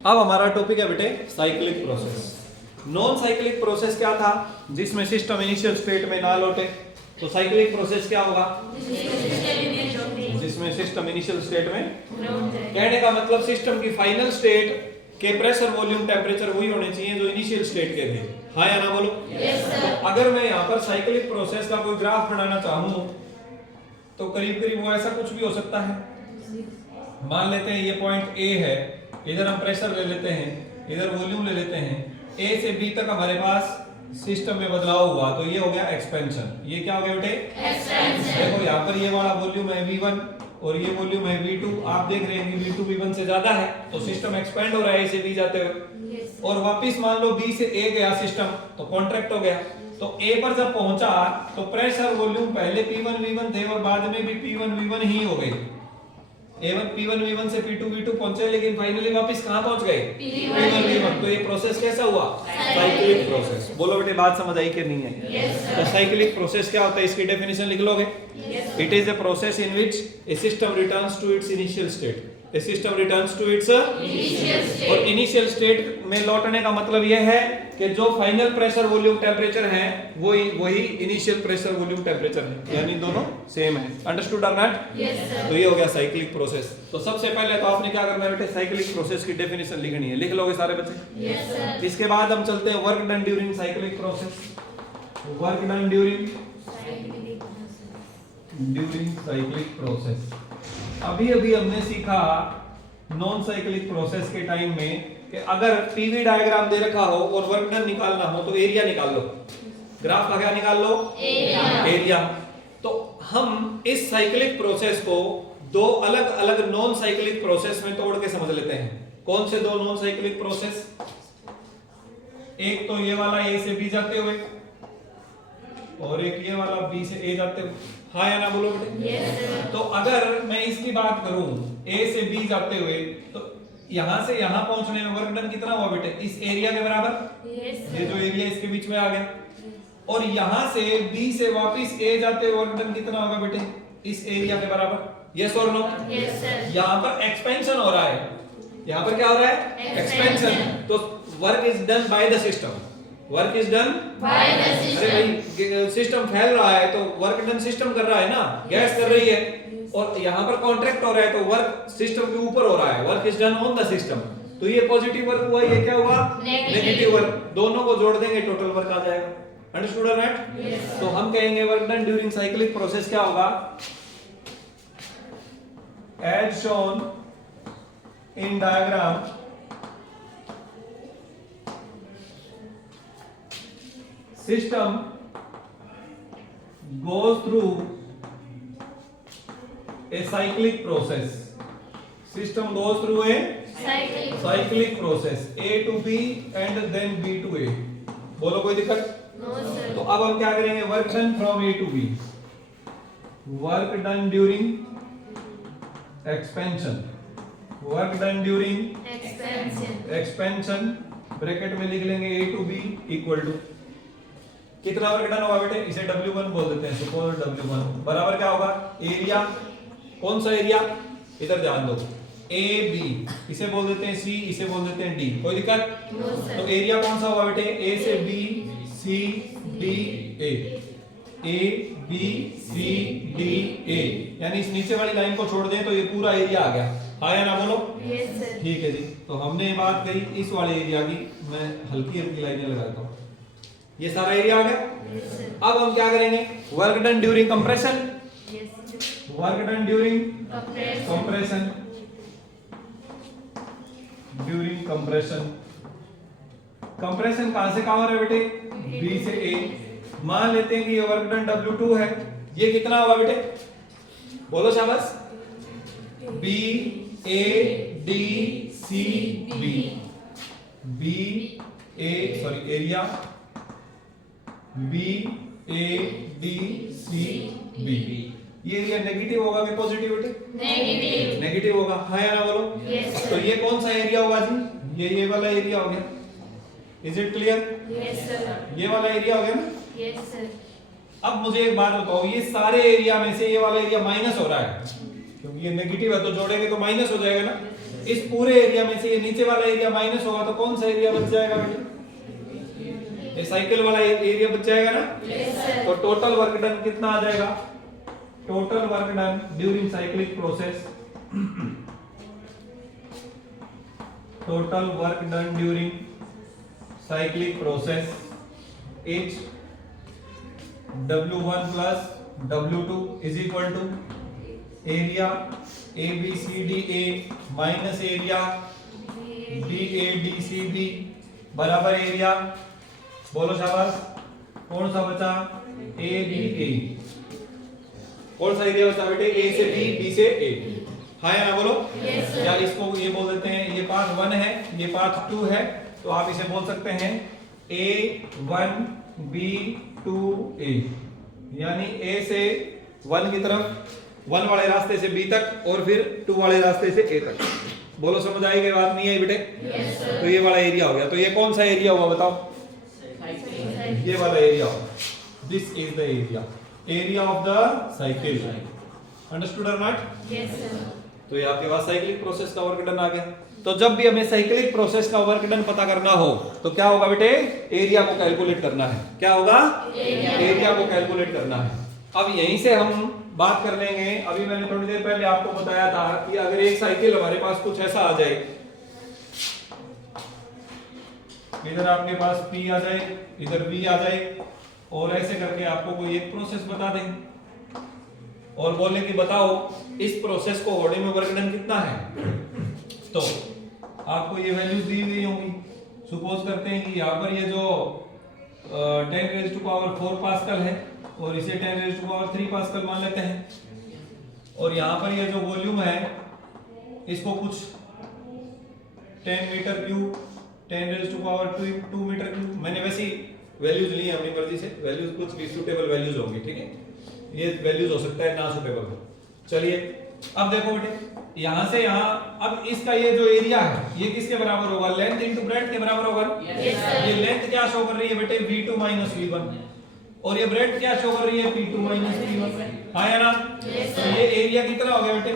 अब हमारा टॉपिक है बेटे cyclic process. Non cyclic process क्या था? जिसमें सिस्टम इनिशियल स्टेट में ना लौटे। तो साइक्लिक प्रोसेस क्या होगा? जिसमें सिस्टम इनिशियल स्टेट में, कहने का मतलब सिस्टम की फाइनल स्टेट के प्रेशर, वॉल्यूम, टेम्परेचर वही होने चाहिए जो इनिशियल स्टेट के थे। हाँ या ना बोलो? तो अगर मैं यहाँ पर साइक्लिक प्रोसेस का कोई ग्राफ बनाना चाहूँ तो करीब करीब वो ऐसा कुछ भी हो सकता है। मान लेते हैं ये पॉइंट ए है, इधर हम प्रेशर ले लेते हैं, इधर वॉल्यूम ले लेते हैं। ए से बी तक हमारे पास सिस्टम में बदलाव हुआ तो ये हो गया एक्सपेंशन। ये क्या हो गया बेटे? एक्सपेंशन। देखो यहाँ पर ये वाला वॉल्यूम है V1 और ये वॉल्यूम है V2। आप देख रहे हैं कि V2 V1 से ज्यादा है तो सिस्टम एक्सपेंड हो रहा है ए से बी जाते हुए। और वापिस मान लो बी से ए गया सिस्टम तो कॉन्ट्रैक्ट हो गया। तो ए पर जब पहुंचा तो प्रेशर, वॉल्यूम पहले P1 V1 थे और बाद में भी P1 V1 ही हो गए। P1 V1 से P2 V2 पहुंचे लेकिन फाइनली वापस कहां पहुंच गए? P1 V1। तो ये प्रोसेस कैसा हुआ? Cyclic process. बोलो बेटे बात समझ आई कि नहीं है? तो साइक्लिक प्रोसेस क्या होता है इसकी डेफिनेशन लिख लोगे? It is a process in which a system returns to its initial state. A system returns to its initial state. और इनिशियल स्टेट में लौटने का मतलब यह है कि जो फाइनल प्रेशर, वॉल्यूम, टेम्परेचर है वही इनिशियल प्रेशर, वॉल्यूम, टेम्परेचर है, यानी दोनों सेम है। अंडरस्टूड और नॉट? तो ये हो गया साइक्लिक प्रोसेस। तो सबसे पहले तो आपने क्या करना है बेटे? साइक्लिक प्रोसेस की डेफिनेशन लिखनी है। लिख लोगे सारे बच्चे? इसके बाद हम चलते हैं work done during cyclic process. Work done during cyclic process. अभी हमने सीखा नॉन साइक्लिक प्रोसेस के टाइम में कि अगर पीवी डायग्राम दे रखा हो और वर्क डन निकालना हो तो एरिया निकाल लो। ग्राफ का क्या निकाल लो? एरिया। तो हम इस साइक्लिक प्रोसेस को दो अलग अलग नॉन साइक्लिक प्रोसेस में तोड़ के समझ लेते हैं। कौन से दो नॉन साइक्लिक प्रोसेस? एक तो ये वाला ए से बी जाते हुए और एक ये वाला बी से ए जाते हुए। हाँ या ना बोलो बेटे? तो अगर मैं इसकी बात करूं ए से बी जाते हुए तो यहां से यहां पहुंचने में वर्क डन कितना हुआ बेटे? इस एरिया के बराबर। ये जो एरिया इसके बीच में आ गया। और यहां से बी से वापस ए जाते हुए वर्क डन कितना होगा बेटे? इस एरिया के बराबर। यस और नो? Yes sir. यहां पर एक्सपेंशन हो रहा है। यहां पर क्या हो रहा है? एक्सपेंशन। तो work is done by the system. Work is done by the system. अरे भाई सिस्टम फैल रहा है तो वर्क डन सिस्टम कर रहा है ना, गैस कर रही है। और यहाँ पर कॉन्ट्रैक्ट हो रहा है तो वर्क सिस्टम के ऊपर हो रहा है। Work is done on the system. तो ये पॉजिटिव वर्क हुआ, ये क्या हुआ? Negative work. दोनों को जोड़ देंगे टोटल वर्क आ जाएगा। अंडरस्टूड और नॉट? तो हम कहेंगे work done during cyclic process क्या होगा? As shown in diagram system goes through a cyclic process. System goes through a cyclic process. A to B and then B to A. बोलो कोई दिक्कत? No sir. तो अब हम क्या करेंगे? Work done from A to B. Work done during expansion. Work done during expansion. Bracket में लिख लेंगे A to B equal to कितना वर्क डन होगा बेटे? इसे W1 बोल देते हैं। सपोज W1 बराबर क्या होगा? एरिया। कौन सा एरिया? इधर ध्यान दो। A B इसे बोल देते हैं C, इसे बोल देते हैं D। कोई दिक्कत? तो एरिया कौन सा होगा बेटे? A से B C D A। A B C D A यानी इस नीचे वाली लाइन को छोड़ दें तो ये पूरा एरिया आ गया। हाँ या ना बोलो? Yes sir. ठीक है जी। तो हमने बात करी इस वाले एरिया की। मैं हल्की हल्की लाइनें लगाता हूँ। ये सारा एरिया आ गया। अब हम क्या करेंगे? Work done during compression. Work done during compression. During compression. Compression कहां से कहां हो रहा है बेटे? बी से ए। मान लेते हैं कि ये वर्क डन W2 है। ये कितना होगा बेटे? बोलो शाबाश। B A D C B। B A sorry area B A D C B। ये एरिया नेगेटिव होगा कि पॉजिटिव बेटे? नेगेटिव। नेगेटिव होगा। हाँ या ना बोलो? यस। तो ये कौन सा एरिया होगा जी? ये वाला एरिया हो गया। Is it clear? Yes sir. ये वाला एरिया हो गया ना? Yes sir. अब मुझे एक बात बताओ, ये सारे एरिया में से ये वाला एरिया माइनस हो रहा है क्योंकि ये नेगेटिव है तो जोड़ेंगे तो माइनस हो जाएगा ना। इस पूरे एरिया में से ये नीचे वाला एरिया माइनस होगा तो कौन सा एरिया बच जाएगा बेटा? ये साइकिल वाला एरिया बच जाएगा ना? तो टोटल वर्क डन कितना आ जाएगा? Total work done during cyclic process, total work done during cyclic process is W1 plus W2 is equal to area ABCDA minus area BADCB बराबर एरिया, बोलो शाबाश, कौन सा बचा? ABA। कौन सा एरिया बचा बेटे? A से B, B से A। हाँ या ना बोलो? या इसको ये बोल देते हैं, ये पाथ 1 है, ये पाथ 2 है, तो आप इसे बोल सकते हैं A1 B2A, यानी A से 1 की तरफ, 1 वाले रास्ते से B तक और फिर 2 वाले रास्ते से A तक। बोलो समझ आई कि बात नहीं आई बेटे? तो ये वाला एरिया हो गया। तो ये कौन सा एरिया हुआ बताओ? ये वाला एरिया होगा। This is the area of the cycle. Understood और नॉट? Yes sir. तो ये आपके पास साइक्लिक प्रोसेस का वर्क डन आ गया। तो जब भी हमें साइक्लिक प्रोसेस का वर्क डन पता करना हो तो क्या होगा बेटे? एरिया को कैलकुलेट करना है। क्या होगा? एरिया को कैलकुलेट करना है। अब यहीं से हम बात कर लेंगे। अभी मैंने थोड़ी देर पहले आपको बताया था कि अगर एक साइकिल हमारे पास कुछ ऐसा आ जाए, इधर आपके पास P आ जाए, इधर B आ जाए, और ऐसे करके आपको कोई एक प्रोसेस बता दें और बोले कि बताओ इस प्रोसेस को होने में वर्क डन कितना है, तो आपको ये वैल्यूज दी हुई होंगी। सपोज करते हैं कि यहाँ पर ये जो 10⁴ पास्कल है और इसे 10⁻³ पास्कल मान लेते हैं, और यहाँ पर ये जो वॉल्यूम है इसको कुछ 10 मीटर क्यूब, 10⁻² मीटर क्यूब, मैंने वैसी वैल्यूज ली है अपनी मर्जी से। वैल्यूज कुछ भी सुटेबल वैल्यूज होंगी, ठीक है? ये वैल्यूज हो सकता है ना सुटेबल हो। चलिए अब देखो बेटे, यहाँ से यहाँ, अब इसका ये जो एरिया है ये किसके बराबर होगा? लेंथ इनटू ब्रेड्थ के बराबर होगा। ये लेंथ क्या शो कर रही है बेटे? V2 - V1, और ये ब्रेड्थ क्या शो कर रही है? P2 - P1। हाँ या ना? तो ये एरिया कितना हो गया बेटे?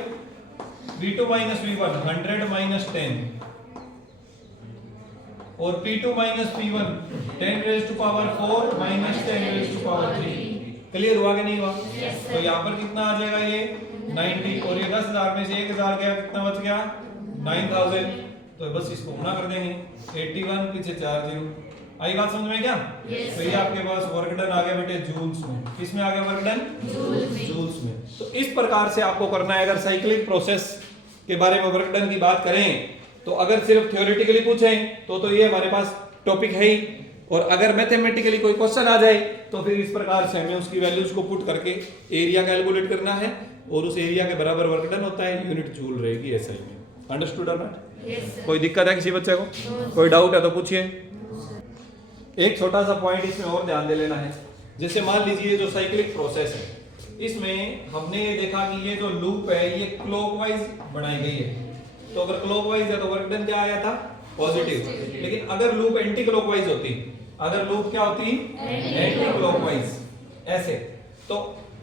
V2 - V1 100 - 10, और P2 - P1 10⁴ - 10⁻³ क्लियर हुआ कि नहीं हुआ? तो यहाँ पर कितना आ जाएगा? ये 90, और ये 10,000 में से 1,000 गया, कितना बच गया? 9,000। तो बस इसको गुणा कर देंगे, 81 पीछे 4 0। आई बात समझ में क्या? तो ये आपके पास वर्क डन आ गया बेटे जूल्स में। किस में आ गया वर्क डन? जूल्स में। तो इस प्रकार से आपको करना है। अगर साइक्लिक प्रोसेस के बारे में वर्क डन की बात करें तो अगर सिर्फ थ्योरेटिकली पूछें तो ये हमारे पास टॉपिक है ही, और अगर मैथमेटिकली कोई क्वेश्चन आ जाए तो फिर इस प्रकार से हमें उसकी वैल्यूज को पुट करके एरिया कैलकुलेट करना है, और उस एरिया के बराबर वर्क डन होता है, यूनिट जूल रहेगी एसआई में। अंडरस्टूड और नॉट? कोई दिक्कत है किसी बच्चे को? कोई डाउट है तो पूछिए। एक छोटा सा पॉइंट इसमें और ध्यान दे लेना है। जैसे मान लीजिए जो साइक्लिक प्रोसेस है, इसमें हमने देखा कि ये जो लूप है ये क्लॉकवाइज बनाई गई है। तो अगर क्लॉकवाइज है तो वर्क डन क्या आया था? पॉजिटिव। लेकिन अगर लूप एंटी क्लॉकवाइज होती, अगर लूप क्या होती? एंटी क्लॉकवाइज, ऐसे, तो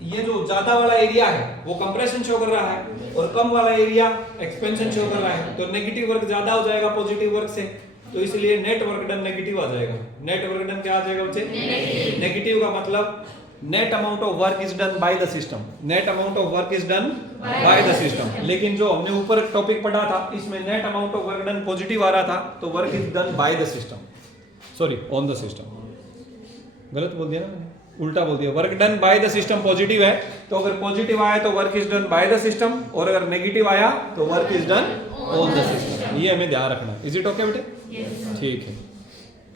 ये जो ज्यादा वाला एरिया है वो कंप्रेशन शो कर रहा है और कम वाला एरिया एक्सपेंशन शो कर रहा है, तो नेगेटिव वर्क ज्यादा हो जाएगा पॉजिटिव वर्क से, तो इसलिए नेट वर्क डन नेगेटिव आ जाएगा। नेट वर्क डन क्या आ जाएगा बच्चे? नेगेटिव का मतलब net amount of work is done by the system. Net amount of work is done by the system. लेकिन जो हमने ऊपर टॉपिक पढ़ा था इसमें net amount of work done positive आ रहा था, तो work is done by the system, sorry on the system. गलत बोल दिया ना मैंने, उल्टा बोल दिया। Work done by the system positive है, तो अगर पॉजिटिव आया तो work is done by the system, और अगर नेगेटिव आया तो work is done on the system. ये हमें ध्यान रखना। इज इट ओके बेटे? ठीक है।